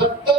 70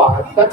72?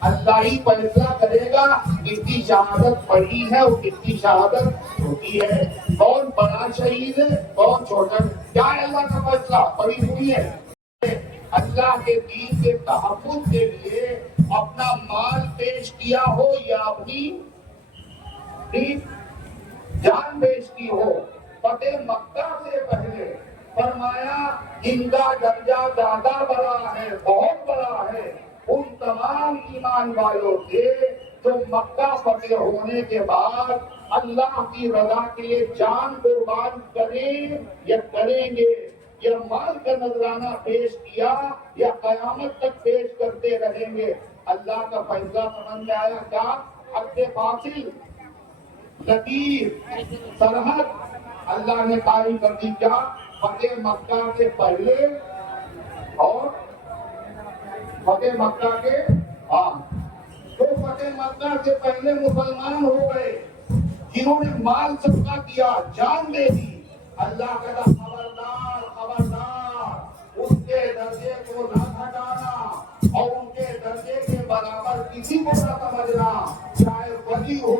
اللہ ہی فیصلہ کرے گا کتنی شہادت پڑھی ہے اور کتنی شہادت ہوتی ہے، کون بڑا شہید ہے کون چھوٹا، کیا ہے اللہ کا فیصلہ پڑھی ہوئی ہے۔ اللہ کے دین کے تحفظ کے لیے اپنا مال پیش کیا ہو یا اپنی جان پیش کی ہو۔ فتح مکہ سے پہلے فرمایا ان کا درجہ زیادہ بڑا ہے، بہت بڑا ہے ان تمام ایمان والوں سے جو مکہ فتح ہونے کے بعد اللہ کی رضا کے لیے جان قربان کریں یا کریں گے، یا مال کا نذرانہ پیش کیا یا قیامت تک پیش کرتے رہیں گے۔ اللہ کا فیصلہ سمجھ میں آیا کیا؟ حد فاصل، لکیر، سرحد اللہ نے قائم کر دی۔ کیا؟ فتح مکہ سے پہلے اور فتح مکہ کے تو فتح مکہ سے پہلے مسلمان ہو گئے جنہوں نے مال صدقہ کیا، جان دے دی، اللہ کہتا خبردار خبردار ان کے درجے کو نہ گھٹانا اور ان کے درجے کے برابر کسی کو نہ سمجھنا، چاہے ولی ہو،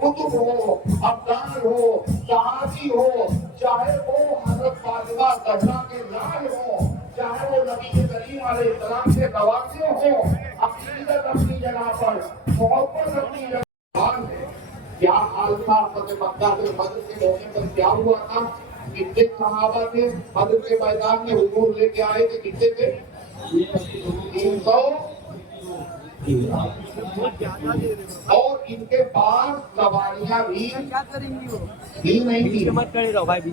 قطب ہو، ابدال ہو، صحابی ہو، چاہے وہ حضرت فاطمہ زہرا کے لال ہو، چاہے وہ نبی کریم علیہ السلام کے نواسے ہوں، عقیدت اپنی جگہ پر، محبت اپنی جگہ پر۔ کیا حال تھا فتح مکہ سے بدر کے ہونے پر؟ کیا ہوا تھا؟ کتنے صحابہ تھے بدر کے میدان میں حضور لے کے آئے تھے؟ کتنے تھے؟ 300 اور ان کے پاس سواریاں بھی نہیں تھی۔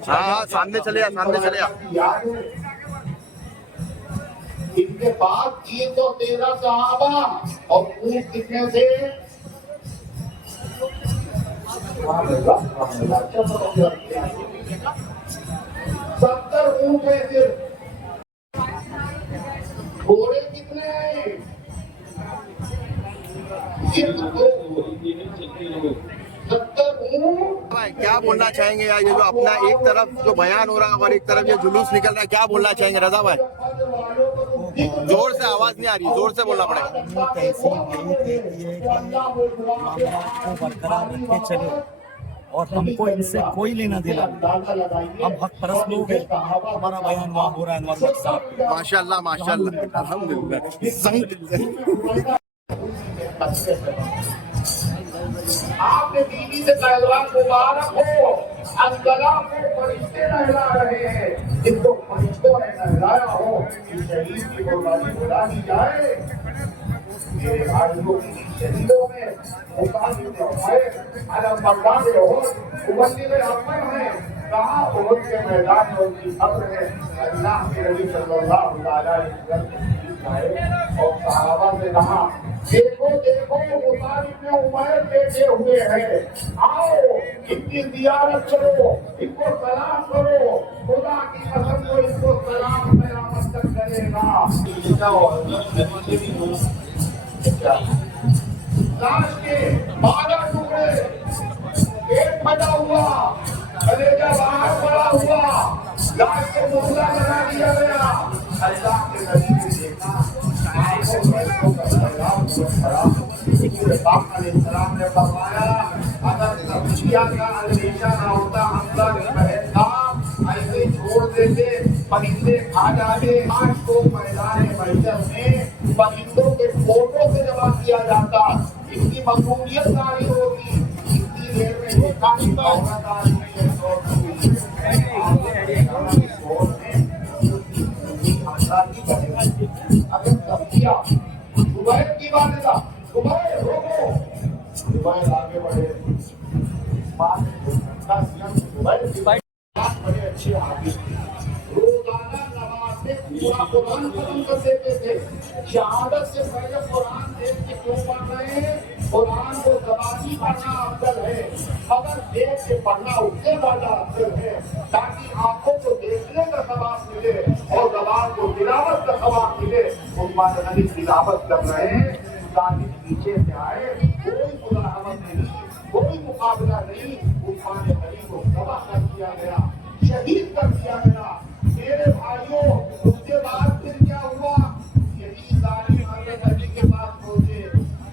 ہاں سامنے چلے جا، سامنے چلے جا۔ ان کے پاس 313 صحابہ اور اونٹ کتنے تھے؟ 70 اونٹ ہے صرف۔ گھوڑے کتنے ہیں؟ صرف 70 اونٹ۔ کیا بولنا چاہیں گے یہ جو اپنا ایک طرف جو بیان ہو رہا ہے اور ایک طرف یہ جلوس نکل رہا ہے، کیا بولنا چاہیں گے رضا بھائی؟ زور سے آواز نہیں آ رہی، زور سے بولنا پڑے گا۔ تحصیل یہی کہتی ہے کہ معاملات کو برقرار رکھے چلے اور ہم کو ان سے کوئی لینا دینا نہیں، ہم حق پرست لوگ ہیں، ہمارا بیان وہاں ہو رہا ہے انور بخش صاحب۔ ماشاء اللہ ماشاء اللہ، الحمدللہ صحیح۔ آپ نے بیوی سے کہا مبارک ہو، انگلا کو فرشتے نہلا رہے ہیں، جن کو فرشتوں نے نہلایا ہو، شہید کی قربانی بلا دی جائے۔ میرے بھائیوں کی شہیدوں میں مقام علم مقام احد مبلغ اکبر ہیں، کہاں احد کے میدان میں ان کی قبر ہے۔ اللہ کے نبی صلی اللہ علیہ وسلم اور صحابہ سے کہا دیکھو دیکھو مصعب ابن عمیر بیٹھے ہوئے ہیں، آؤ ان کی زیارت کرو، ان کو سلام کرو، خدا کی قسم کو ان کو سلام قیامت تک کرے گا۔ لاش کے 12 ٹکڑے، پیٹ پھٹا ہوا، کلیجہ باہر پڑا ہوا، لاش کو مردہ بنا دیا گیا۔ اللہ کے نبی نے دیکھا، پاک علیہ السلام نے فرمایا اگر تبلیغ کا اندیشہ نہ ہوتا حمزہ کے بہن کا ایسے چھوڑ دیتے، پرندے کھا جاتے۔ آج کو میدان محشر میں پرندوں کے فوٹو سے جمع کیا جاتا، ان کی مقبولیت ظاہر ہوگی، اتنی دیر میں یہ کافی عورت آدمی ہے اگر تبلیغ زبیر کی والدہ زبیر روکو، زبیر آگے بڑھے، بڑے اچھے حافظ تھے، روزانہ نماز میں پورا قرآن ختم کر دیتے تھے۔ شہادت سے پہلے قرآن دیکھ کے کیوں پڑھ رہے ہیں؟ قرآن کو زبانی پڑھنا افضل ہے، مگر دیکھ کے پڑھنا اس سے زیادہ افضل ہے، تاکہ آنکھوں کو دیکھنے کا ثواب ملے اور زبان کو تلاوت کا ثواب ملے۔ عثمان غنی تلاوت کر رہے ہیں، تاکہ پیچھے سے آئے، کوئی مزاحمت نہیں، کوئی مقابلہ نہیں، عثمان غنی کو تباہ کر دیا گیا، شہید کر دیا گیا۔ میرے بھائیوں، اس کے بعد پھر کیا ہوا؟ یہی ظالم حضرت علی کے پاس پہنچے،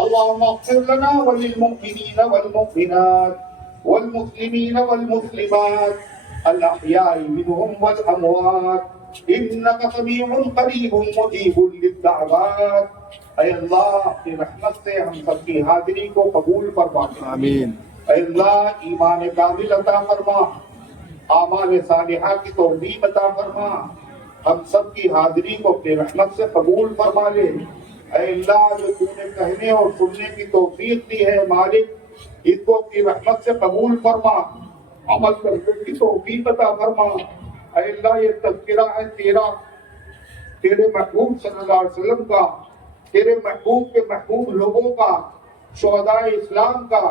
اللهم اغفر لنا وللمؤمنين والمؤمنات والمسلمين والمسلمات الأحياء منهم والأموات إنك سميع قريب مجيب للدعوات۔ اے اللہ اپنی رحمت سے ہم سب کی حاضری کو قبول فرما۔ آمین۔ اے اللہ ایمان کامل عطا فرما، اعمال صالحہ کی توفیق عطا فرما، ہم سب کی حاضری کو اپنی رحمت سے قبول فرما لے۔ اے اللہ جو تو نے کہنے اور سننے کی توفیق دی ہے مالک، اس کو اپنی رحمت سے قبول فرما، عمل کرنے کی توفیق عطا فرما۔ اے اللہ یہ تذکرہ ہے تیرا، تیرے محبوب صلی اللہ علیہ وسلم کا، تیرے محبوب کے محبوب لوگوں کا، شہداء اسلام کا،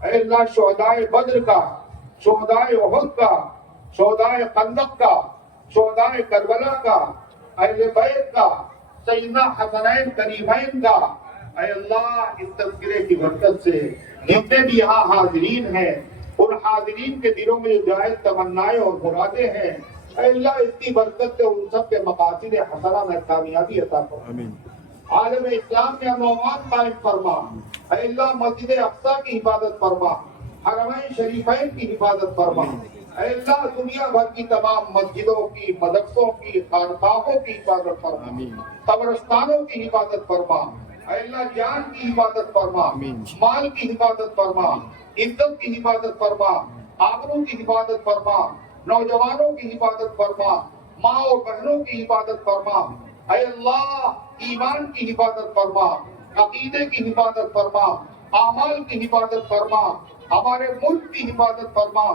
اے اللہ شہداء بدر کا، شہداء احد کا، شہداء خندق کا، شہداء کربلا کا، اہل بیت کا، سیدنا حسنین کریمین کا۔ اے اللہ اس تذکرے کی برکت سے جتنے بھی یہاں حاضرین ہیں، ان حاضرین کے دلوں میں جو جائز تمنائیں اور مرادیں ہیں، اے اللہ اس کی برکت سے ان سب کے مقاصد حسنہ میں کامیابی عطا فرما۔ عالم اسلام میں امن و امان قائم فرما۔ اے اللہ مسجد اقصی کی حفاظت فرما، حرمین شریفین کی حفاظت فرما۔ اے اللہ دنیا بھر کی تمام مسجدوں کی، مدرسوں کی، خانقاہوں کی حفاظت فرما، قبرستانوں کی حفاظت فرما۔ اے اللہ جان کی حفاظت فرما، مال کی حفاظت فرما، عزت کی حفاظت فرما، آبرو کی حفاظت فرما، نوجوانوں کی حفاظت فرما، ماں اور بہنوں کی حفاظت فرما۔ اے اللہ ایمان کی حفاظت فرما، عقیدے کی حفاظت فرما، اعمال کی حفاظت فرما، ہمارے ملک کی حفاظت فرما۔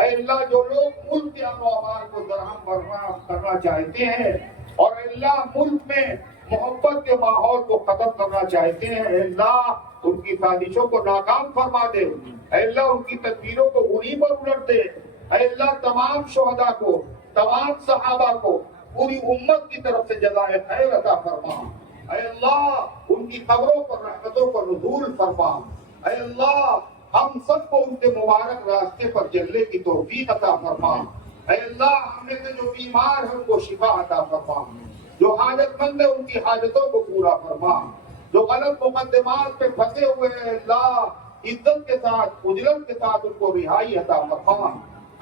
اے اللہ جو لوگ ملک کے امن و امان کو درہم برہم کرنا چاہتے ہیں اور اے اللہ ملک میں محبت کے ماحول کو ختم کرنا چاہتے ہیں، اے اللہ ان کی سازشوں کو ناکام فرما دے۔ اے اللہ ان کی تدبیروں کو انہی پر الٹ دے۔ اے اللہ تمام شہداء کو، تمام صحابہ کو، پوری امت کی طرف سے جزائے خیر عطا فرما۔ اے اللہ ان کی قبروں پر رحمتوں پر نزول فرما۔ اے اللہ ہم سب کو ان کے مبارک راستے پر چلنے کی توفیق عطا فرما۔ اے اللہ ہم میں سے جو بیمار ہیں ان کو شفا عطا فرما، جو حاجت مند ہے ان کی حاجتوں کو پورا فرما، جو غلط مقدمات پہ پھنسے ہوئے ہیں اللہ عزت کے ساتھ، اجرت کے ساتھ ان کو رہائی عطا فرما۔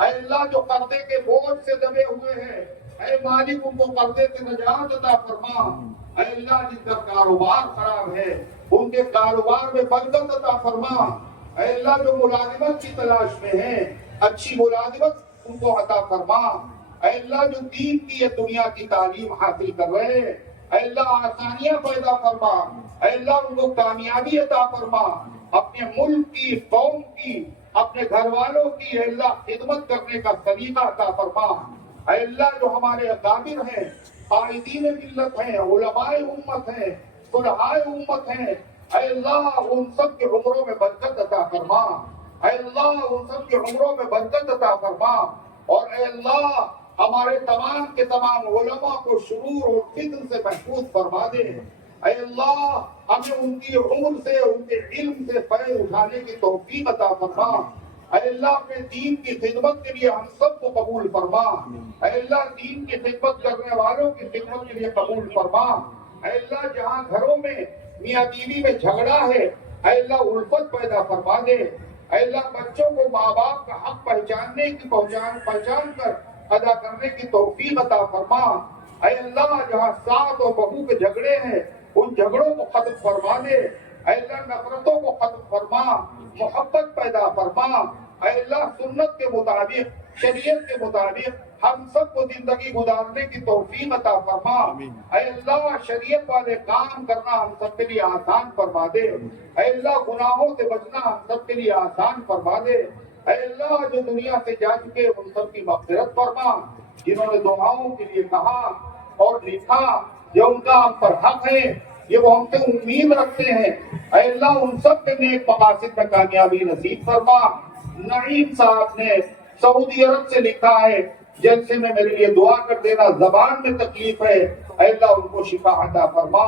اے اللہ جو قرضے کے بوجھ سے دبے ہوئے ہیں، اے مالک ان کو قرضے سے نجات عطا فرما۔ اے اللہ جن کا کاروبار خراب ہے ان کے کاروبار میں برکت عطا فرما۔ اے اللہ جو ملازمت کی تلاش میں ہیں اچھی ملازمت ان کو عطا فرما۔ اے اللہ جو دین کی یا دنیا کی تعلیم حاصل کر رہے ہیں، اے اللہ آسانیاں پیدا فرما۔ اے اللہ ان کو کامیابی عطا فرما، اپنے ملک کی، قوم کی، اپنے گھر والوں کی اے اللہ خدمت کرنے کا طریقہ عطا فرما۔ اے اللہ جو ہمارے اکابر ہیں، قائدین ملت ہیں، علماء امت ہیں، صلحائے امت ہیں، اے اللہ ان سب کے عمروں میں برکت عطا فرما۔ اے اللہ ان سب کے عمروں میں برکت عطا فرما، اور اے اللہ ہمارے تمام کے تمام علماء کو شرور اور فتن سے محفوظ فرما دے۔ اے اللہ ہمیں ان کی عمر سے، ان کے علم سے فیض اٹھانے کی توفیق عطا فرما۔ اے اللہ اپنے دین کی خدمت کے لیے ہم سب کو قبول فرما۔ اے اللہ دین کی خدمت کرنے والوں کی خدمت کے لیے قبول فرما۔ اے اللہ جہاں گھروں میں میاں بیوی میں جھگڑا ہے اے اللہ الفت پیدا فرما دے اے اللہ بچوں کو ماں باپ کا حق پہچاننے کی پہچان کر ادا کرنے کی توفیق عطا فرما اے اللہ جہاں ساس اور بہو کے جھگڑے ہیں ان جھگڑوں کو ختم فرما دے اے اللہ نفرتوں کو ختم فرما محبت پیدا فرما اے اللہ سنت کے مطابق شریعت کے مطابق ہم سب کو زندگی گزارنے کی توفیق عطا فرما اے اللہ شریعت والے کام کرنا ہم سب کے لیے آسان فرما دے اے اللہ گناہوں سے بچنا ہم سب کے لیے آسان فرما دے اے اللہ جو دنیا سے جا چکے ان سب کی مغفرت فرما جنہوں نے دعاؤں کے لیے کہا اور لکھا جو ان کا ہم پر حق ہے یہ وہ ہم سے امید رکھتے ہیں اے اللہ ان سب کے نیک مقاصد میں کامیابی نصیب فرما نعیم صاحب نے سعودی عرب سے لکھا ہے جلسے میں میرے لیے دعا کر دینا زبان میں تکلیف ہے اے اللہ ان کو شفا عطا فرما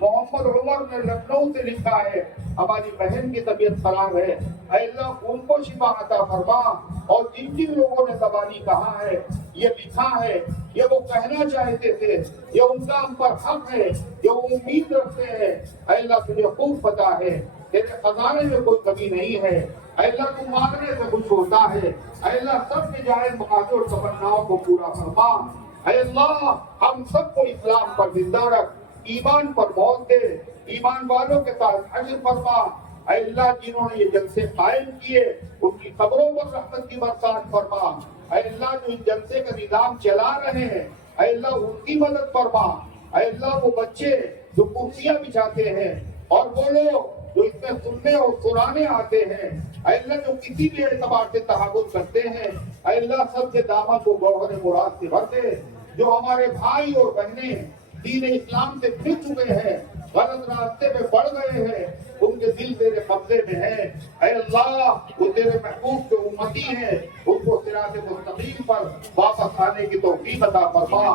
محمد عمر نے لکھنؤ سے لکھا ہے ہماری بہن کی طبیعت خراب ہے اے اللہ ان کو شفا عطا فرما اور جن جن لوگوں نے زبانی کہا ہے یہ لکھا ہے یہ وہ کہنا چاہتے تھے یہ ان کا ہم پر حق ہے یہ وہ امید رکھتے ہیں اے اللہ تجھے خوب پتا ہے تیرے خزانے میں کوئی کمی نہیں ہے اے اللہ تو مانگنے سے خوش ہوتا ہے اے اللہ سب کے جائز مقاصد اور تمناؤں کو پورا فرما اے اللہ ہم سب کو اسلام پر زندہ رکھ ایمان پر موت دے ایمان والوں کے ساتھ حشر فرما اے اللہ جنہوں نے یہ جلسے قائم کیے ان کی قبروں پر رحمت کی برسات فرما اے اللہ جو اس جلسے کا نظام چلا رہے ہیں اے اللہ ان کی مدد فرما اے اللہ وہ بچے جو کرسیاں بچھاتے ہیں اور وہ لوگ جو اس میں سننے اور سنانے آتے ہیں اے اللہ جو کسی بھی اعتبار سے تحفظ کرتے ہیں اے اللہ سب کے دامن کو گوہر مراد سے بھر دے جو ہمارے بھائی اور بہنیں دین اسلام سے پھر چکے ہیں غلط راستے میں بڑھ گئے ہیں ان کے دل تیرے قبضے میں ہے اے اللہ وہ تیرے محبوب کے امتی ہیں ان کو صراط مستقیم پر واپس آنے کی توفیق عطا فرما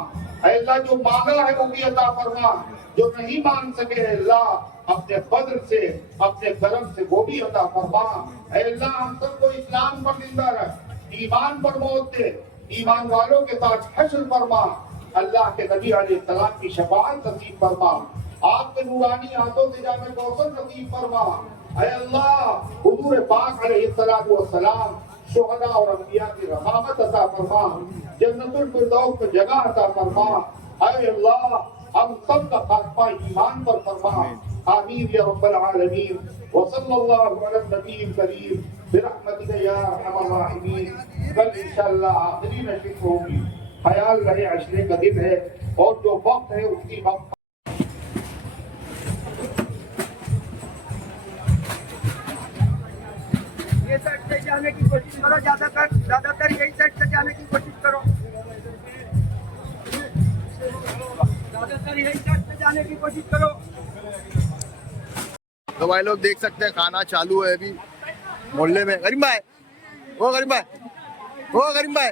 اے اللہ جو مانگا ہے وہ بھی عطا فرما جو نہیں مانگ سکے اللہ اپنے فضل سے اپنے کرم سے وہ بھی عطا فرما اے اللہ ہم سب کو اسلام پر زندہ رکھ ایمان پر موت دے ایمان والوں کے ساتھ حشر فرما اللہ کے نبی علیہ السلام کی شفاعت نصیب فرما آپ کے نورانی ہاتھوں سے جامع کوثر نصیب فرما اے اللہ حضور پاک علیہ السلام شہداء اور انبیاء کی رحمت عطا فرما جنت الفردوس میں جگہ عطا فرما اے اللہ ہم سب کا خاتمہ ایمان پر فرما آمین یا رب العالمین وصلی اللہ علی النبی الکریم برحمتک یا ارحم الراحمین کل انشاءاللہ آخری نشست ہوگی خیال رہے عشرے کا دن ہے اور جو وقت ہے اس کی وقت یہ سائڈ سے جانے کی کوشش کرو زیادہ تر یہی سائڈ سے جانے کی کوشش کرو زیادہ تر یہی سائڈ سے جانے کی کوشش کرو تو بھائی لوگ دیکھ سکتے ہیں کھانا چالو ہے ابھی محلے میں غریب بھائی وہ غریب بھائی وہ غریب بھائی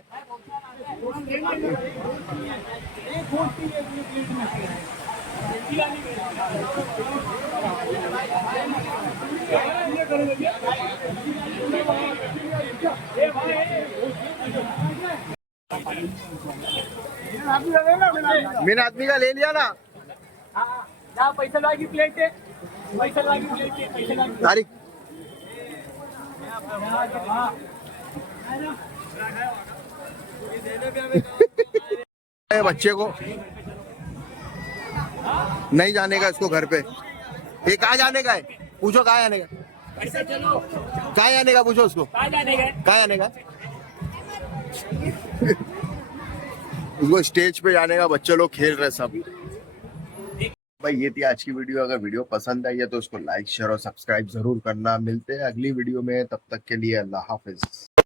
مین آدمی کا لے لیا نا پیسہ لگا کی پلیٹ ہے پیسہ لگا کی پلیٹ ہے پیسہ لگا تاریخ بچے کو نہیں جانے کا اس کو گھر پہ یہ کہاں جانے کا ہے پوچھو کہاں جانے کا کہاں جانے کا پوچھو اس کو کہاں جانے کا اس کو اسٹیج پہ جانے کا بچے لوگ کھیل رہے سب بھائی یہ تھی آج کی ویڈیو اگر ویڈیو پسند آئی ہے تو اس کو لائک شیئر اور سبسکرائب ضرور کرنا ملتے ہیں اگلی ویڈیو میں تب تک کے لیے اللہ حافظ